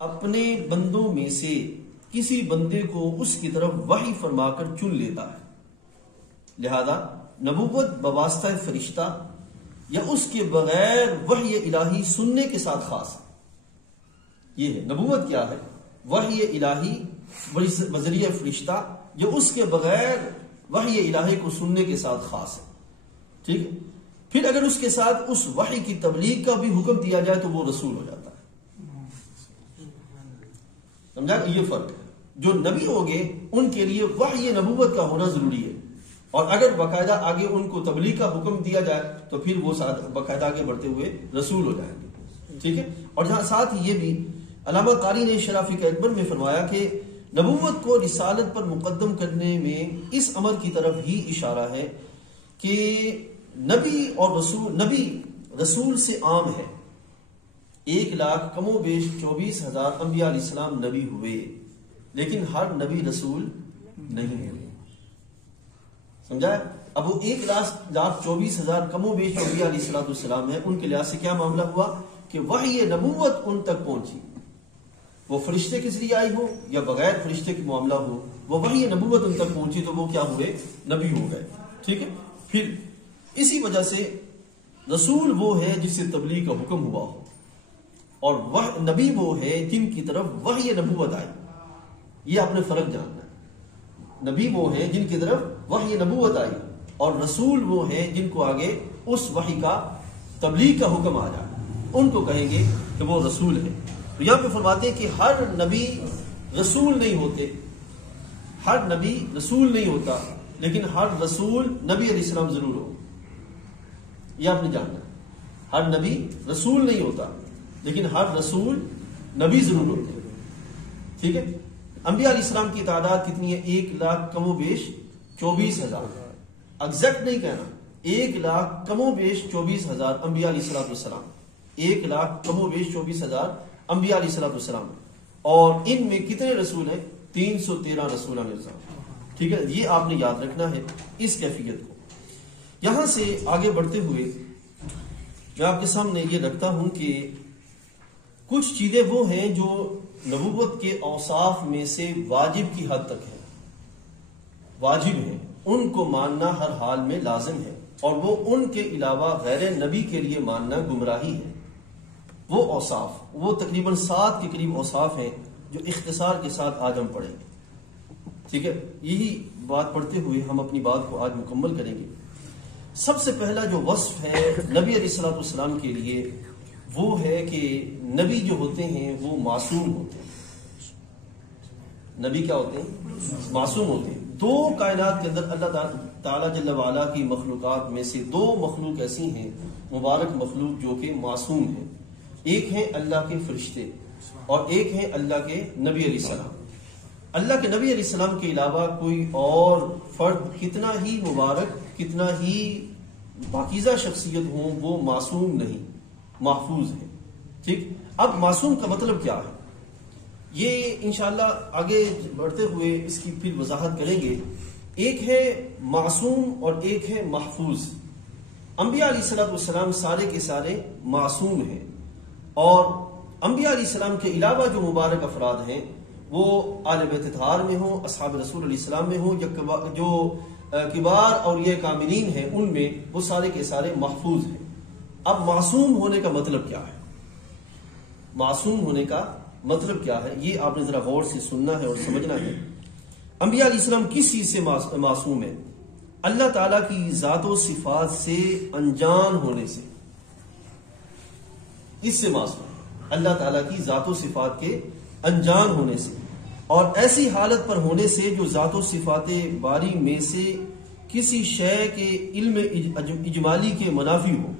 اپنے بندوں میں سے کسی بندے کو اس کی طرف وحی فرما کر چن لیتا ہے، لہذا نبوت بواسطہ فرشتہ یا اس کے بغیر وحی الہی سننے کے ساتھ خاص ہے۔ یہ ہے نبوت کیا ہے؟ وحی الہی بذریعہ فرشتہ جو اس کے بغیر وحی الہی کو سننے کے ساتھ خاص ہے، ٹھیک ہے۔ پھر اگر اس کے ساتھ اس وحی کی تبلیغ کا بھی حکم دیا جائے تو وہ رسول ہو جاتا ہے، سمجھا؟ یہ فرق ہے۔ جو نبی ہوگے ان کے لیے وحی نبوت کا ہونا ضروری ہے، اور اگر باقاعدہ آگے ان کو تبلیغ کا حکم دیا جائے تو پھر وہ باقاعدہ آگے بڑھتے ہوئے رسول ہو جائیں گے، ٹھیک ہے۔ اور جہاں ساتھ یہ بھی علامہ قاری نے شرافی کا اکبر میں فرمایا کہ نبوت کو رسالت پر مقدم کرنے میں اس امر کی طرف ہی اشارہ ہے کہ نبی رسول سے عام ہے۔ 1,00,000 کم و بیش 24,000 انبیاء علیہ السلام نبی ہوئے، لیکن ہر نبی رسول نہیں ہوئے، سمجھا؟ اب وہ 1,24,000 کم و بیش انبیاء علیہ السلام ہے، ان کے لحاظ سے کیا معاملہ ہوا کہ وحی نبوت ان تک پہنچی، وہ فرشتے کے ذریعے آئی ہو یا بغیر فرشتے کی معاملہ ہو، وہ وحی نبوت ان تک پہنچی تو وہ کیا ہوئے؟ نبی ہو گئے، ٹھیک ہے۔ پھر اسی وجہ سے رسول وہ ہے جس سے تبلیغ کا حکم ہوا ہو، اور نبی وہ ہے جن کی طرف وحی نبوت آئی۔ یہ آپ نے فرق جاننا ہے، نبی وہ ہے جن کی طرف وحی نبوت آئی، اور رسول وہ ہے جن کو آگے اس وحی کا تبلیغ کا حکم آ جائے، ان کو کہیں گے کہ وہ رسول ہے۔ تو یہاں پہ فرماتے ہیں کہ ہر نبی رسول نہیں ہوتے، ہر نبی رسول نہیں ہوتا، لیکن ہر رسول نبی علیہ السلام ضرور ہو، یہ آپ نے جاننا ہے۔ ہر نبی رسول نہیں ہوتا، لیکن ہر رسول نبی ضرور ہوتے ہیں، ٹھیک ہے۔ انبیاء علیہ السلام کی تعداد کتنی ہے؟ 1,00,000 کم و بیش 24,000، ایگزیکٹ نہیں کہنا، 1,00,000 کم و بیش 24,000 انبیاء علیہ السلام، 1,00,000 کم و بیش 24,000 انبیاء علیہ السلام، اور ان میں کتنے رسول ہیں؟ 313 رسول ہیں، ٹھیک ہے۔ یہ آپ نے یاد رکھنا ہے اس کیفیت کو۔ یہاں سے آگے بڑھتے ہوئے میں آپ کے سامنے یہ رکھتا ہوں کہ کچھ چیزیں وہ ہیں جو نبوت کے اوصاف میں سے واجب کی حد تک ہے، واجب ہیں، ان کو ماننا ہر حال میں لازم ہے، اور وہ ان کے علاوہ غیر نبی کے لیے ماننا گمراہی ہے۔ وہ اوصاف، وہ تقریباً 7 کے قریب اوصاف ہیں جو اختصار کے ساتھ آج ہم پڑھیں گے، ٹھیک ہے۔ یہی بات پڑھتے ہوئے ہم اپنی بات کو آج مکمل کریں گے۔ سب سے پہلا جو وصف ہے نبی علیہ السلام کے لیے وہ ہے کہ نبی جو ہوتے ہیں وہ معصوم ہوتے ہیں۔ نبی کیا ہوتے ہیں؟ معصوم ہوتے ہیں۔ 2 کائنات کے اندر اللہ تعالیٰ جل وعلا کی مخلوقات میں سے 2 مخلوق ایسی ہیں، مبارک مخلوق جو کہ معصوم ہیں، ایک ہیں اللہ کے فرشتے اور ایک ہیں اللہ کے نبی علیہ السلام۔ اللہ کے نبی علیہ السلام کے علاوہ کوئی اور فرد کتنا ہی مبارک، کتنا ہی پاکیزہ شخصیت ہوں، وہ معصوم نہیں، محفوظ ہے، ٹھیک۔ اب معصوم کا مطلب کیا ہے؟ یہ انشاءاللہ آگے بڑھتے ہوئے اس کی پھر وضاحت کریں گے۔ ایک ہے معصوم اور ایک ہے محفوظ۔ انبیاء علیہ السلام سارے کے سارے معصوم ہیں، اور انبیاء علیہ السلام کے علاوہ جو مبارک افراد ہیں وہ آل بیت اطہار میں ہوں، اصحاب رسول علیہ السلام میں ہوں، یا جو کبار اور یہ کاملین ہیں ان میں، وہ سارے کے سارے محفوظ ہیں۔ اب معصوم ہونے کا مطلب کیا ہے؟ معصوم ہونے کا مطلب کیا ہے؟ یہ آپ نے ذرا غور سے سننا ہے اور سمجھنا ہے۔ انبیاء علیہ السلام کس چیز سے معصوم ہے؟ اللہ تعالیٰ کی ذات و صفات سے انجان ہونے سے، اس سے معصوم ہے، اللہ تعالیٰ کی ذات و صفات کے انجان ہونے سے، اور ایسی حالت پر ہونے سے جو ذات و صفات باری میں سے کسی شے کے علم اجمالی کے منافی ہو،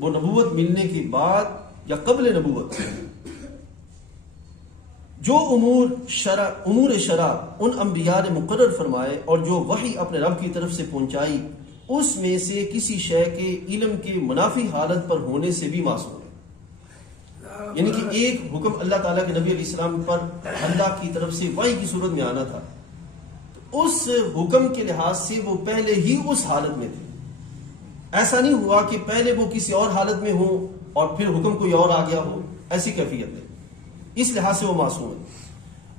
وہ نبوت ملنے کے بعد یا قبل نبوت، جو امور شرع ان انبیاء نے مقرر فرمائے اور جو وحی اپنے رب کی طرف سے پہنچائی، اس میں سے کسی شے کے علم کے منافی حالت پر ہونے سے بھی معصوم ہے۔ یعنی کہ ایک حکم اللہ تعالیٰ کے نبی علیہ السلام پر اللہ کی طرف سے وحی کی صورت میں آنا تھا، تو اس حکم کے لحاظ سے وہ پہلے ہی اس حالت میں تھے۔ ایسا نہیں ہوا کہ پہلے وہ کسی اور حالت میں ہو اور پھر حکم کوئی اور آ گیا ہو، ایسی کیفیت ہے۔ اس لحاظ سے وہ معصوم ہے.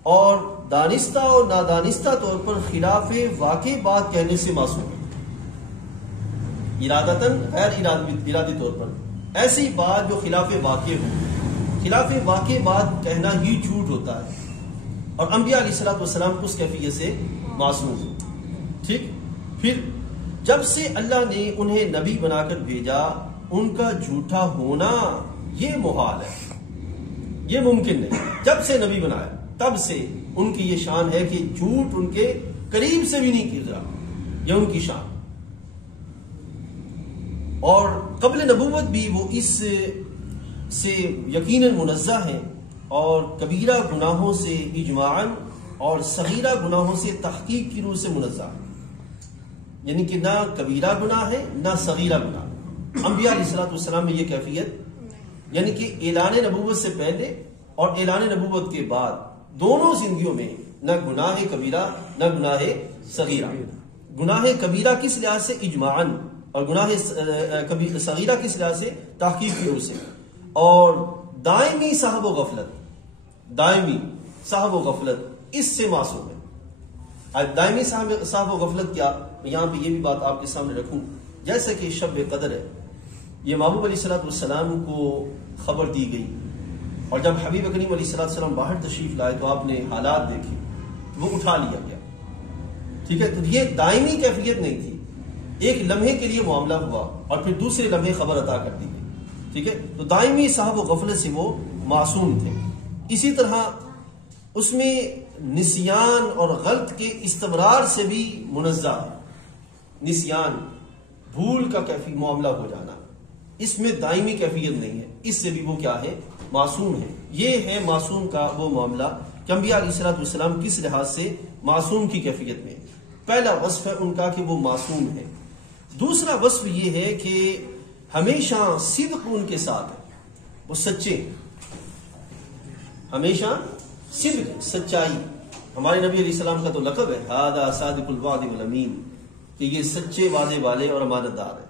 اور دانستہ اور نادانستہ طور پر خلاف واقع بات کہنے سے معصوم ہے. ارادتاً غیر ارادی طور پر ایسی بات جو خلاف واقع ہو، خلاف واقع بات کہنا ہی جھوٹ ہوتا ہے، اور انبیاء علیہ الصلوۃ والسلام اس کیفیت سے معصوم ہیں. ٹھیک. پھر جب سے اللہ نے انہیں نبی بنا کر بھیجا، ان کا جھوٹا ہونا یہ محال ہے، یہ ممکن نہیں. جب سے نبی بنایا تب سے ان کی یہ شان ہے کہ جھوٹ ان کے قریب سے بھی نہیں گزرا، یہ ان کی شان. اور قبل نبوت بھی وہ اس سے یقیناً منزہ ہیں، اور کبیرہ گناہوں سے اجماعاً اور صغیرہ گناہوں سے تحقیق کی روح سے منزہ ہیں. یعنی کہ نہ کبیرہ گناہ ہے نہ صغیرہ گناہ. انبیاء علیہ الصلوۃ والسلام میں یہ کیفیت، یعنی کہ اعلان نبوت سے پہلے اور اعلان نبوت کے بعد دونوں زندگیوں میں نہ گناہ کبیرہ نہ گناہ صغیرہ. گناہ کبیرہ کس لحاظ سے اجماعاً، اور گناہ صغیرہ کس لحاظ سے تحقیق کی روح سے. اور دائمی صاحب و غفلت، دائمی صاحب و غفلت اس سے معصوم ہے. دائمی صاحب و غفلت کیا؟ یہاں پہ یہ بھی بات آپ کے سامنے رکھوں. جیسے کہ شب قدر ہے، یہ محبوب علیہ الصلوۃ والسلام کو خبر دی گئی، اور جب حبیب کریم علیہ الصلوۃ والسلام باہر تشریف لائے تو آپ نے حالات دیکھے، وہ اٹھا لیا گیا. ٹھیک ہے. تو یہ دائمی کیفیت نہیں تھی، ایک لمحے کے لیے معاملہ ہوا اور پھر دوسرے لمحے خبر عطا کر دی گئی. ٹھیک ہے. تو دائمی صاحب و غفلت سے وہ معصوم تھے. اسی طرح اس میں نسیان اور غلط کے استمرار سے بھی منزہ ہے. نسیان، بھول کا کیفی معاملہ ہو جانا، اس میں دائمی کیفیت نہیں ہے، اس سے بھی وہ کیا ہے؟ معصوم ہے. یہ ہے معصوم کا وہ معاملہ کہ انبیاء علیہ الصلوۃ والسلام کس لحاظ سے معصوم کی کیفیت میں. پہلا وصف ہے ان کا کہ وہ معصوم ہے. دوسرا وصف یہ ہے کہ ہمیشہ صدق ان کے ساتھ ہے، وہ سچے، ہمیشہ صدق، سچائی. ہمارے نبی علیہ السلام کا تو لقب ہے ھذا صادق الوعد والامین، کہ یہ سچے وعدے والے اور امانت دار ہیں.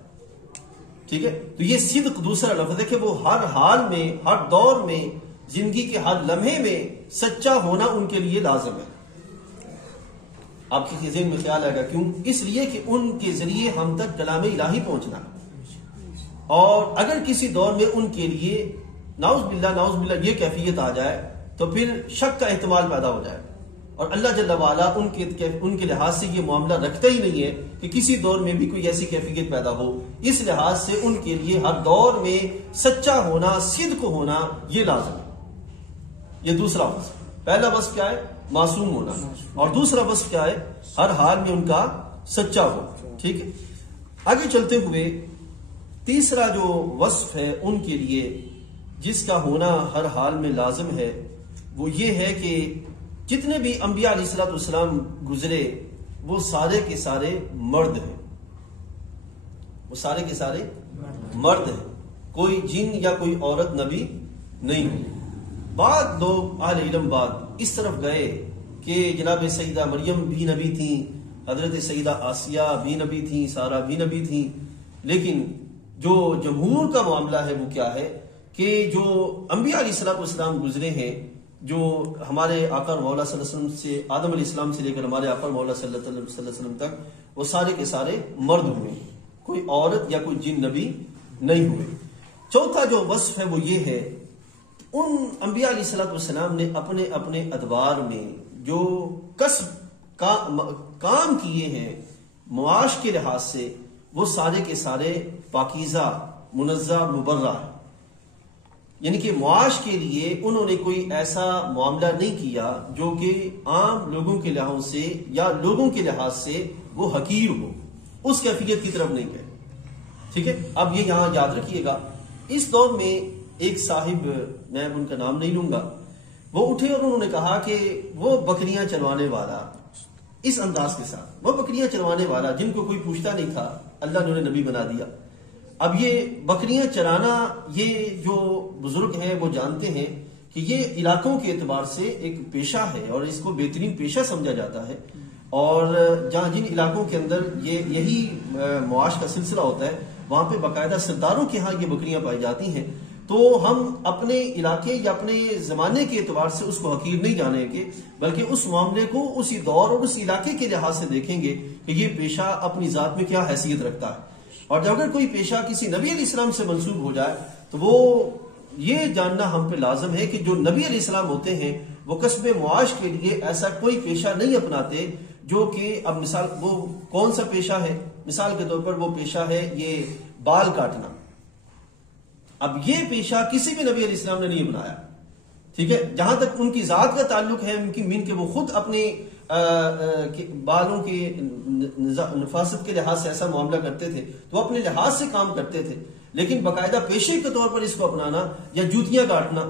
ٹھیک ہے. تو یہ صدق دوسرا لفظ ہے کہ وہ ہر حال میں، ہر دور میں، زندگی کے ہر لمحے میں سچا ہونا ان کے لیے لازم ہے. آپ کے ذہن میں خیال آئے گا کیوں؟ اس لیے کہ ان کے ذریعے ہم تک کلام الہی پہنچنا، اور اگر کسی دور میں ان کے لیے نعوذ باللہ یہ کیفیت آ جائے تو پھر شک کا احتمال پیدا ہو جائے. اور اللہ جل وعلا ان کے لحاظ سے یہ معاملہ رکھتا ہی نہیں ہے کہ کسی دور میں بھی کوئی ایسی کیفیت پیدا ہو. اس لحاظ سے ان کے لیے ہر دور میں سچا ہونا، صدق ہونا یہ لازم ہے. یہ دوسرا وصف. پہلا وصف کیا ہے؟ معصوم ہونا. اور دوسرا وصف کیا ہے؟ ہر حال میں ان کا سچا ہو. ٹھیک ہے. آگے چلتے ہوئے تیسرا جو وصف ہے ان کے لیے جس کا ہونا ہر حال میں لازم ہے، وہ یہ ہے کہ جتنے بھی انبیاء علیہ الصلوۃ والسلام گزرے وہ سارے کے سارے مرد ہیں. وہ سارے کے سارے مرد ہیں، کوئی جن یا کوئی عورت نبی نہیں ہوئی. بعد لوگ اہل علم بعد اس طرف گئے کہ جناب سیدہ مریم بھی نبی تھیں، حضرت سیدہ آسیہ بھی نبی تھیں، سارہ بھی نبی تھیں. لیکن جو جمہور کا معاملہ ہے وہ کیا ہے کہ جو انبیاء علیہ الصلوۃ والسلام گزرے ہیں، جو ہمارے آقا مولا صلی اللہ علیہ وسلم سے، آدم علیہ السلام سے لے کر ہمارے آقا مولا صلی اللہ علیہ وسلم تک، وہ سارے کے سارے مرد ہوئے، کوئی عورت یا کوئی جن نبی نہیں ہوئے. چوتھا جو وصف ہے وہ یہ ہے، ان انبیاء علیہ الصلوۃ والسلام نے اپنے اپنے ادوار میں جو کسب کام کیے ہیں معاش کے لحاظ سے، وہ سارے کے سارے پاکیزہ، منزہ، مبرہ ہیں. یعنی کہ معاش کے لیے انہوں نے کوئی ایسا معاملہ نہیں کیا جو کہ عام لوگوں کے لحاظ سے یا لوگوں کے لحاظ سے وہ حقیر ہو، اس کیفیت کی طرف نہیں گئے. ٹھیک ہے. اب یہ یہاں یاد رکھیے گا، اس دور میں ایک صاحب، میں ان کا نام نہیں لوں گا، وہ اٹھے اور انہوں نے کہا کہ وہ بکریاں چلوانے والا، اس انداز کے ساتھ، وہ بکریاں چلوانے والا جن کو کوئی پوچھتا نہیں تھا، اللہ نے انہیں نبی بنا دیا. اب یہ بکریاں چرانا، یہ جو بزرگ ہیں وہ جانتے ہیں کہ یہ علاقوں کے اعتبار سے ایک پیشہ ہے اور اس کو بہترین پیشہ سمجھا جاتا ہے. اور جہاں جن علاقوں کے اندر یہی معاش کا سلسلہ ہوتا ہے، وہاں پہ باقاعدہ سرداروں کے ہاں یہ بکریاں پائی جاتی ہیں. تو ہم اپنے علاقے یا اپنے زمانے کے اعتبار سے اس کو حقیر نہیں جانیں گے، بلکہ اس معاملے کو اسی دور اور اس علاقے کے لحاظ سے دیکھیں گے کہ یہ پیشہ اپنی ذات میں کیا حیثیت رکھتا ہے۔ اور جب اگر کوئی پیشہ کسی نبی علیہ السلام سے منسوب ہو جائے تو وہ یہ جاننا ہم پہ لازم ہے کہ جو نبی علیہ السلام ہوتے ہیں وہ کسب معاش کے لیے ایسا کوئی پیشہ نہیں اپناتے جو کہ اب مثال وہ کون سا پیشہ ہے، مثال کے طور پر وہ پیشہ ہے یہ بال کاٹنا۔ اب یہ پیشہ کسی بھی نبی علیہ السلام نے نہیں اپنایا، ٹھیک ہے، جہاں تک ان کی ذات کا تعلق ہے، من کہ وہ خود اپنے بالوں کی نفاست کے لحاظ سے ایسا معاملہ کرتے تھے تو اپنے لحاظ سے کام کرتے تھے، لیکن باقاعدہ پیشے کے طور پر اس کو اپنانا یا جوتیاں کاٹنا،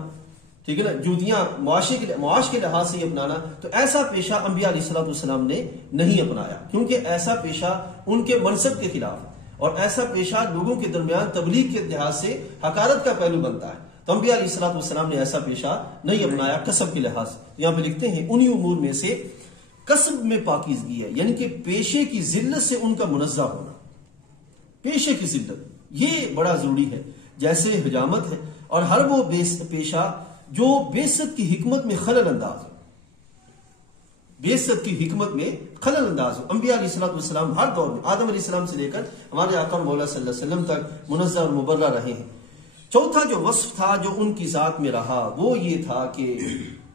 ٹھیک ہے نا، جوتیاں معاش کے لحاظ سے اپنانا، تو ایسا پیشہ انبیاء علیہ السلام نے نہیں اپنایا، کیونکہ ایسا پیشہ ان کے منصب کے خلاف اور ایسا پیشہ لوگوں کے درمیان تبلیغ کے لحاظ سے حقارت کا پہلو بنتا ہے۔ تو انبیاء علیہ السلام نے ایسا پیشہ نہیں اپنایا کسب کے لحاظ سے۔ یہاں پہ لکھتے ہیں انہی امور میں سے کسب میں پاکیزگی ہے، یعنی کہ پیشے کی ذلت سے ان کا منزہ ہونا، پیشے کی ذلت یہ بڑا ضروری ہے، جیسے حجامت ہے، اور ہر وہ پیشہ جو بیست کی حکمت میں خلل انداز ہو، بیست کی حکمت میں خلل انداز ہو۔ انبیاء علیہ السلام ہر دور میں آدم علیہ السلام سے لے کر ہمارے آقا اور مولا صلی اللہ علیہ وسلم تک منزہ اور مبرہ رہے ہیں۔ چوتھا جو وصف تھا جو ان کی ذات میں رہا وہ یہ تھا کہ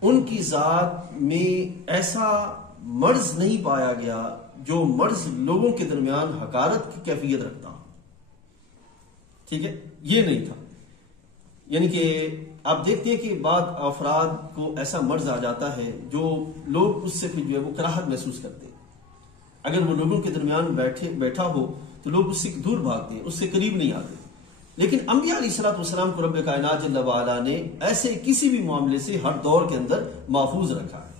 ان کی ذات میں ایسا مرض نہیں پایا گیا جو مرض لوگوں کے درمیان حقارت کی کیفیت رکھتا ہو، ٹھیک ہے، یہ نہیں تھا۔ یعنی کہ آپ دیکھتے ہیں کہ بعض افراد کو ایسا مرض آ جاتا ہے جو لوگ اس سے پھر جو ہے وہ کراہت محسوس کرتے ہیں، اگر وہ لوگوں کے درمیان بیٹھا ہو تو لوگ اس سے دور بھاگتے ہیں، اس سے قریب نہیں آتے، لیکن انبیاء علیہ السلام کو رب کائنات جل وعلا نے ایسے کسی بھی معاملے سے ہر دور کے اندر محفوظ رکھا ہے،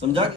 سمجھا؟